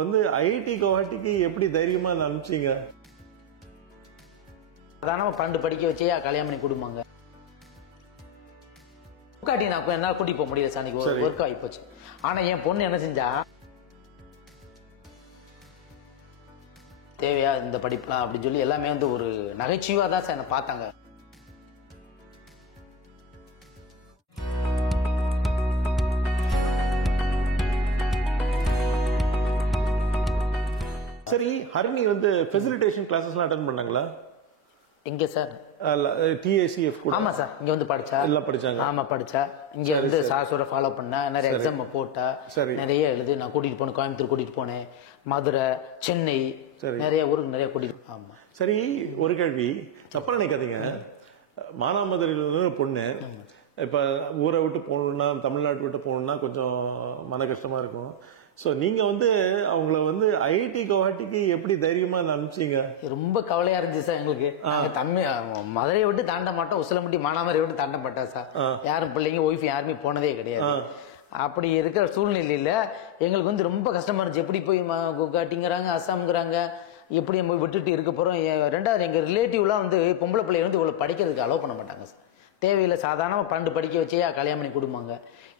IIT கவுஹாட்டிக்கு எப்படி தைரியமா அனுப்பிச்சீங்க? சாதாரணமா 12 படிக்க வச்சே கல்யாணம் பண்ணி கொடுப்பாங்க. குக்காட்டி நான் என்னால கூட்டிட்டு போக முடியல சார், அன்னைக்கு ஒர்க் ஆகி போச்சு. ஆனா என் பொண்ணு என்ன செஞ்சா, தேவையா இந்த படிப்புலாம் அப்படின்னு சொல்லி எல்லாமே ஒரு நகைச்சுவா தான் சார் என்ன பார்த்தாங்க. சரி, ஹரிணி ஃபெசிலிட்டேஷன் கிளாஸஸ்லாம் அட்டெண்ட் பண்ணாங்களா? எங்க சார்? டிஏசிஎஃப் கூட. ஆமா சார், இங்க படிச்சா. எல்லாம் படிச்சாங்க. ஆமா படிச்சா. இங்க சாசோட ஃபாலோ பண்ண, நிறைய எக்ஸாம் போட்டா, நிறைய எழுது. நான் கூட்டிட்டு போனேன், கோயம்புத்தூர் கூட்டிட்டு போனேன், மதுரை, சென்னை, நிறைய ஊருக்கு நிறைய கூட்டிட்டு. ஆமா. சரி, ஒரு கேள்வி, தப்பா நினைக்காதீங்க. மானாமதுரையில பொண்ணு இப்ப ஊரை விட்டு போகணும்னா, தமிழ்நாட்டு விட்டு போகணும்னா கொஞ்சம் மன கஷ்டமா இருக்கும். சோ நீங்க அவங்கள ஐஐடி கவுஹாட்டிக்கு எப்படி தைரியமா அனுப்பிச்சீங்க? ரொம்ப கவலையா இருந்துச்சு சார் எங்களுக்கு. மதுரையை விட்டு தாண்ட மாட்டோம், உசிலம்பட்டி மானாமதுரை விட்டு தாண்ட மாட்டோம் சார். யாரும் பிள்ளைங்க ஒய்ஃப் யாருமே போனதே கிடையாது. அப்படி இருக்கிற சூழ்நிலையில எங்களுக்கு ரொம்ப கஷ்டமா இருந்துச்சு. எப்படி போய் குவாஹாட்டிங்கிறாங்க, அசாம்ங்கிறாங்க, எப்படி போய் விட்டுட்டு இருக்க போறோம். ரெண்டாவது எங்க ரிலேட்டிவ்லாம் பொம்பளை பிள்ளை இவ்வளவு படிக்கிறதுக்கு அலோவ் பண்ண மாட்டாங்க சார். தேவையில்லை, சாதாரண 12 படிக்க வச்சே கல்யாணம் பண்ணி கொடுப்பாங்க.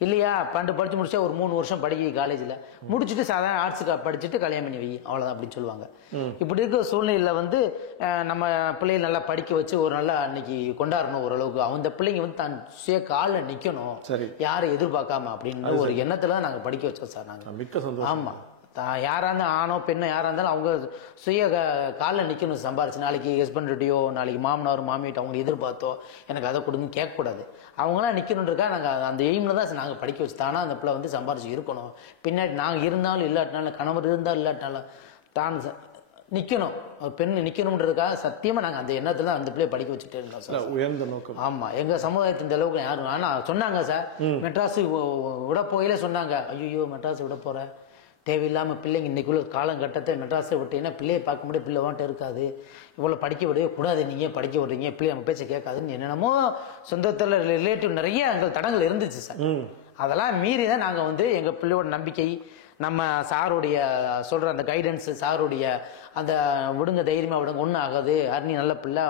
இல்லையா 12 படிச்சு முடிச்சா ஒரு 3 வருஷம் படிக்க காலேஜ்ல முடிச்சுட்டு சாதாரண ஆர்ட்ஸுக்கு படிச்சுட்டு கல்யாணம் பண்ணி வை, அவ்வளவுதான் அப்படின்னு சொல்லுவாங்க. இப்படி இருக்கிற சூழ்நிலையில நம்ம பிள்ளைகள் நல்லா படிக்க வச்சு ஒரு நல்லா அன்னைக்கு கொண்டாடணும். ஓரளவுக்கு அந்த பிள்ளைங்க தான் சுய கால நிக்கணும், யாரும் எதிர்பார்க்காம அப்படின்னு ஒரு எண்ணத்துல நாங்க படிக்க வச்சோம் சார். நாங்க ஆமா, யாரா இருந்தாலும் ஆணோ பெண்ணோ யாரா இருந்தாலும் அவங்க சுய காலில் நிக்கணும், சம்பாரிச்சு. நாளைக்கு ஹஸ்பண்ட்டையோ நாளைக்கு மாமனார் மாமியிட்ட அவங்க எதிர்பார்த்தோ எனக்கு அதை கொடுங்க கேட்கக்கூடாது. அவங்களாம் நிக்கணுன்றக்கா நாங்க அந்த எய்ம்ல தான் நாங்க படிக்க வச்சு. தானா அந்த பிள்ளை சம்பாரிச்சு இருக்கணும், பின்னாடி நாங்க இருந்தாலும் இல்லாட்டினாலும், கணவர் இருந்தாலும் இல்லாட்டினாலும் தான் நிக்கணும், பெண்ணு நிக்கணும்ன்றதுக்காக சத்தியமா நாங்க அந்த எண்ணத்துல அந்த பிள்ளைய படிக்க வச்சுட்டே இருக்கோம் சார். உயர்ந்த நோக்கம். ஆமா, எங்க சமுதாயத்து இந்த அளவுக்கு யாரும். ஆனா சொன்னாங்க சார், மெட்ராஸ் விட போயில சொன்னாங்க, ஐயோ மெட்ராஸ் விட போற, தேவையில்லாம பிள்ளைங்க இன்னைக்குள்ள காலங்கட்டத்தை மெட்ராஸை விட்டீங்கன்னா பிள்ளையை பார்க்க முடியாது, பிள்ளை வாண்ட்டு இருக்காது, இவ்வளவு படிக்க விடவே கூடாது, நீங்க படிக்க விடுறீங்க, பிள்ளை நம்ம பேச்ச கேட்காதுன்னு என்னென்னமோ சொந்தத்துல ரிலேட்டிவ் நிறைய எங்கள் தடங்கள் இருந்துச்சு சார். அதெல்லாம் மீறி தான் நாங்க எங்க பிள்ளையோட நம்பிக்கை, நம்ம சாருடைய சொல்ற அந்த கைடன்ஸ், சாருடைய அந்த விடுங்க தைரியமா விடுங்க, ஒன்றும் ஆகாது, ஹரிணி நல்ல பிள்ளை,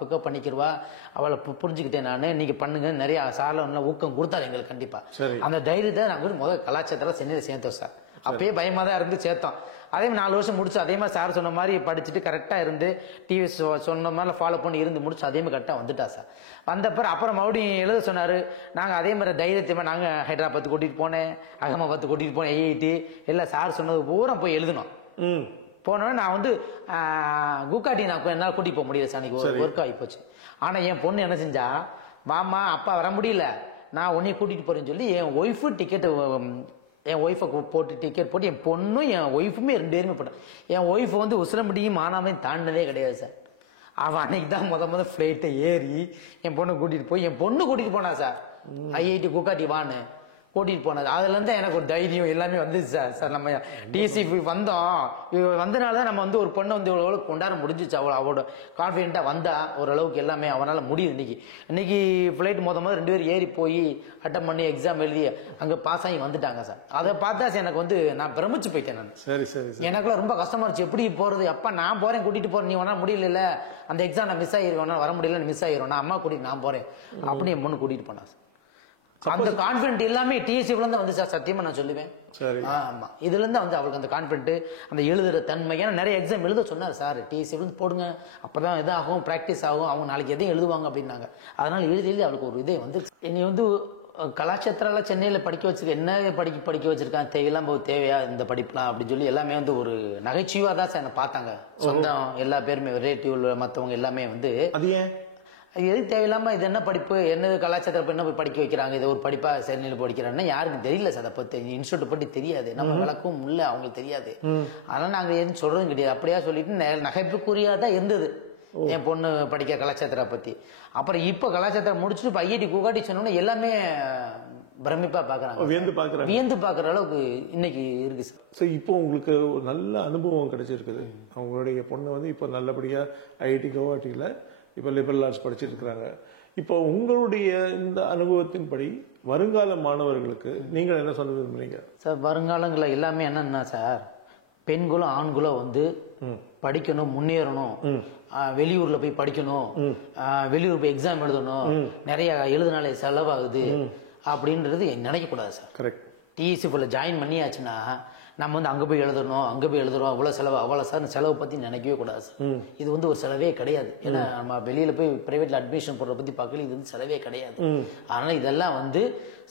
பிக்கப் பண்ணிக்கிடுவா, அவளை புரிஞ்சுக்கிட்டேன் நான், நீங்க பண்ணுங்க, நிறைய சார்ல நல்லா ஊக்கம் கொடுத்தாரு எங்களுக்கு. கண்டிப்பா அந்த தைரியத்தை நாங்கள் முதல் கலாச்சாரத்தில் சென்னையில் சேர்த்தோம் சார். அப்பயே பயமா தான் இருந்து சேர்த்தோம். அதே 4 வருஷம் முடிச்சு அதே மாதிரி சார் சொன்ன மாதிரி படிச்சுட்டு கரெக்டா இருந்து டிவி சொன்ன மாதிரி ஃபாலோ பண்ணி இருந்து முடிச்சு அதே மாதிரி கரெக்டா வந்துட்டா சார். வந்தப்பறம் அப்புறம் மறுபடியும் எழுத சொன்னாரு. நாங்க அதே மாதிரி தைரியத்தையுமே நாங்க ஹைதராபாத் கூட்டிட்டு போனேன், அகமதாபாத் கூட்டிட்டு போனேன், ஐஐடி எல்லாம் சார் சொன்னது பூரா போய் எழுதணும். போனோன்னு நான் குக்காட்டி நான் என்னால கூட்டிட்டு போக முடியல சார், அன்னைக்கு ஒர்க் ஆகி போச்சு. ஆனா என் பொண்ணு என்ன செஞ்சா, மாமா அப்பா வர முடியல, நான் உன்னைய கூட்டிட்டு போறேன்னு சொல்லி என் ஒய்ஃபு டிக்கெட், என் ஒய்ஃபை போட்டு டிக்கெட் போட்டு, என் பொண்ணும் என் ஒய்ஃபுமே 2 பேருமே போட்டேன். என் ஒய்ஃப் உசிலம்பட்டியும் மானாமையும் தாண்டினதே கிடையாது சார். அவன் அன்னைக்கு தான் முத ஃபிளைட்டை ஏறி என் பொண்ணை கூட்டிட்டு போய், என் பொண்ணு கூட்டிட்டு போனா சார், ஐஐடி குக்காட்டி வான்னு கூட்டிட்டு போனது. அதுல இருந்து எனக்கு ஒரு தைரியம் எல்லாமே வந்துச்சு சார். சார் நம்ம டிசிபி வந்தனாலதான் நம்ம ஒரு பொண்ணை இவ்வளவு கொண்டாட முடிஞ்சிச்சு. அவளோட கான்பிடென்டா வந்தா ஓரளவுக்கு எல்லாமே அவனால முடியுது. இன்னைக்கு பிளைட் முத 2 பேரும் ஏறி போய் அட்டம் பண்ணி எக்ஸாம் எழுதி அங்க பாஸ் ஆகி வந்துட்டாங்க சார். அதை பார்த்தா எனக்கு நான் பிரமிச்சு போயிட்டேன் நான். சரி சரி, எனக்குலாம் ரொம்ப கஷ்டமா இருந்துச்சு, எப்படி போறது, அப்பா நான் போறேன் கூட்டிட்டு போறேன், நீ வேணா முடியல, அந்த எக்ஸாம் நான் மிஸ் ஆயிருவேன், வர முடியல மிஸ் ஆயிரும், நான் அம்மா கூட்டிட்டு நான் போறேன் அப்படி என் பொண்ணு கூட்டிட்டு போனா சார். அந்த கான்பிடன்ட் எல்லாமே டிஎஸ்சில இருந்து வந்து சார், சத்தியமா நான் சொல்லுவேன். ஆமா, இதுல இருந்து அவளுக்கு அந்த கான்பிடன்ட், அந்த எழுதுற தன்மை. ஏன்னா நிறைய எக்ஸாம் எழுத சொன்னார் சார், டிஎஸ்சி இருந்து போடுங்க, அப்பதான் இதாகும், பிராக்டிஸ் ஆகும், அவங்க நாளைக்கு எதையும் எழுதுவாங்க அப்படின்னாங்க. அதனால எழுதி அவளுக்கு ஒரு இதே வந்து என்னை கலாச்சாரத்துல சென்னையில படிக்க வச்சிருக்க, என்ன படிக்க வச்சிருக்கான், தேவையா இந்த படிப்புலாம் அப்படின்னு சொல்லி எல்லாமே ஒரு நகைச்சுவா தான் சார் என்ன பார்த்தாங்க. சொந்தம் எல்லா பேருமே, ரிலேட்டிவ் மத்தவங்க எல்லாமே எது தேவையில்லாம இது என்ன படிப்பு, என்ன கலாச்சாரத்தை என்ன போய் படிக்க வைக்கிறாங்க, இது ஒரு படிப்பா சென்னையில் படிக்கிறாங்கன்னா யாருக்கும் தெரியல சார். அதை பத்தி இன்ஸ்டியூட் பற்றி தெரியாது, நம்ம விளக்கும் இல்ல, அவங்களுக்கு தெரியாது. அதனால நாங்க எதுவும் சொல்றதும் கிடையாது. அப்படியா சொல்லிட்டு நகைப்புக்குரியாதான் இருந்தது என் பொண்ணு படிக்கிற கலாச்சாரத்தை பத்தி. அப்புறம் இப்ப கலாச்சாரத்தை முடிச்சுட்டு ஐஐடி குவாஹாட்டி சொன்னோம்னா எல்லாமே பிரமிப்பா பாக்குறாங்க, வியந்து பாக்குற அளவுக்கு இன்னைக்கு இருக்கு சார். இப்போ உங்களுக்கு ஒரு நல்ல அனுபவம் கிடைச்சிருக்குது. அவங்களுடைய பொண்ணு இப்ப நல்லபடியா ஐஐடி குவாஹாட்டியில இப்ப லிபரல் ஆர்ட்ஸ் படிச்சுட்டு இருக்கிறாங்க. இப்போ உங்களுடைய இந்த அனுபவத்தின்படி வருங்கால மாணவர்களுக்கு நீங்கள் என்ன சொல்ல விரும்புறீங்க சார்? வருங்காலங்கள எல்லாமே என்னன்னா சார், பெண்களும் ஆண்களும் வந்து படிக்கணும், முன்னேறணும், வெளியூர்ல போய் படிக்கணும், வெளியூர் போய் எக்ஸாம் எழுதணும், நிறைய எழுதுனாலே செலவாகுது அப்படின்றது நினைக்க கூடாது சார். கரெக்ட். டிஎஸ்சி ஃபுல்ல ஜாயின் பண்ணியாச்சுன்னா நம்ம வந்து அங்கே போய் எழுதணும், அங்கே போய் எழுதுறோம், அவ்வளோ செலவு அவ்வளோ சார் செலவை பற்றி நினைக்கவே கூடாது சார். இது வந்து ஒரு செலவே கிடையாது. ஏன்னா நம்ம வெளியில் போய் ப்ரைவேட்டில் அட்மிஷன் போடுறத பற்றி பார்க்கல, இது வந்து செலவே கிடையாது. அதனால் இதெல்லாம் வந்து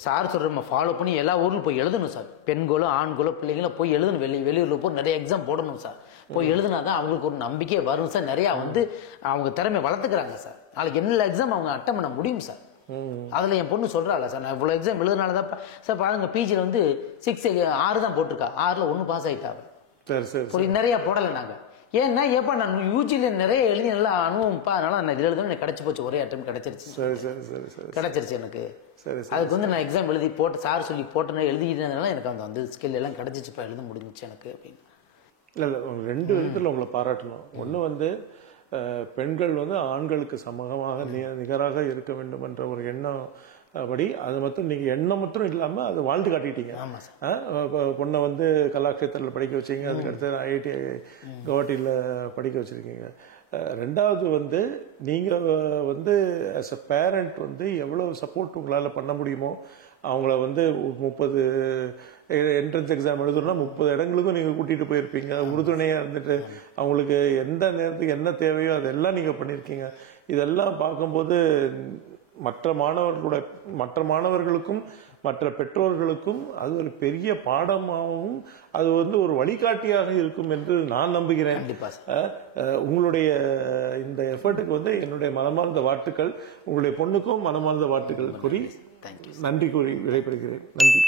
சார் சொல்கிற நம்ம ஃபாலோ பண்ணி எல்லா ஊர்லையும் போய் எழுதணும் சார். பெண்களோ ஆண்களோ பிள்ளைங்களும் போய் எழுதணும். வெளியூரில் போய் நிறைய எக்ஸாம் போடணும் சார். போய் எழுதுனா தான் அவங்களுக்கு ஒரு நம்பிக்கையே வரும் சார். நிறையா வந்து அவங்க திறமை வளர்த்துக்கிறாங்க சார். நாளைக்கு என்ன எக்ஸாம் அவங்க அட்டன் பண்ண முடியும் சார். அதில் என் பொண்ணு சொல்கிறாள் சார், நான் இவ்வளோ எக்ஸாம் எழுதுனால தான் சார் பாருங்க, பிஜியில் வந்து 6 தான் போட்டிருக்கா, 6ல் 1 பாஸ் ஆகிட்டாங்க. சரி சரி. இப்படி நிறையா போடலை நாங்கள். ஏன்னா ஏப்பா நான் யூஜியில் நிறைய எழுதி நல்லா அனுபவம்ப்பா, அதனால நான் இதில் எழுதணும், எனக்கு கிடச்சி போச்சு, ஒரே அட்டம் கிடச்சிருச்சு. சரி சரி சரி சரி கிடச்சிருச்சு எனக்கு. சரி. அதுக்கு வந்து நான் எக்ஸாம் எழுதி போட்டு சார் சொல்லி போட்டேன்னா எழுதிக்கிட்டதுனால எனக்கு அந்த வந்து ஸ்கில் எல்லாம் கிடச்சிச்சுப்பா, எழுத முடிஞ்சிச்சு எனக்கு அப்படின்னு. இல்லை இல்லை, 2 விதத்தில் உங்களை பாராட்டணும். ஒன்று வந்து பெண்கள் வந்து ஆண்களுக்கு சமமாக நிகராக இருக்க வேண்டும் என்ற ஒரு எண்ணம் படி, அது மட்டும் நீங்கள் எண்ணம் மட்டும் இல்லாமல் அது வாழ்ந்து காட்டிட்டீங்க. ஆமாம் சார். பொண்ணை வந்து கலாக்ஷேத்திரத்தில் படிக்க வச்சிங்க, அதுக்கடுத்து ஐஐடி கவுஹாட்டியில் படிக்க வச்சுருக்கீங்க. 2வது வந்து நீங்கள் வந்து ஆஸ் அ பேரண்ட் வந்து எவ்வளோ சப்போர்ட் உங்களால் பண்ண முடியுமோ, அவங்கள வந்து 30 என்ட்ரன்ஸ் எக்ஸாம் எழுதணும்னா 30 இடங்களுக்கும் நீங்கள் கூட்டிகிட்டு போயிருப்பீங்க. உறுதுணையாக இருந்துட்டு அவங்களுக்கு எந்த நேரத்துக்கு என்ன தேவையோ அதெல்லாம் நீங்கள் பண்ணியிருக்கீங்க. இதெல்லாம் பார்க்கும்போது மற்ற மாணவர்களுக்கும் மற்ற பெற்றோர்களுக்கும் அது ஒரு பெரிய பாடமாகவும் அது வந்து ஒரு வழிகாட்டியாக இருக்கும் என்று நான் நம்புகிறேன். உங்களுடைய இந்த எஃபர்ட்டுக்கு வந்து என்னுடைய மனமார்ந்த வாழ்த்துக்கள். உங்களுடைய பொண்ணுக்கும் மனமார்ந்த வாழ்த்துக்கள் கூறி நன்றி கூறி விடைபெறுகிறேன். நன்றி.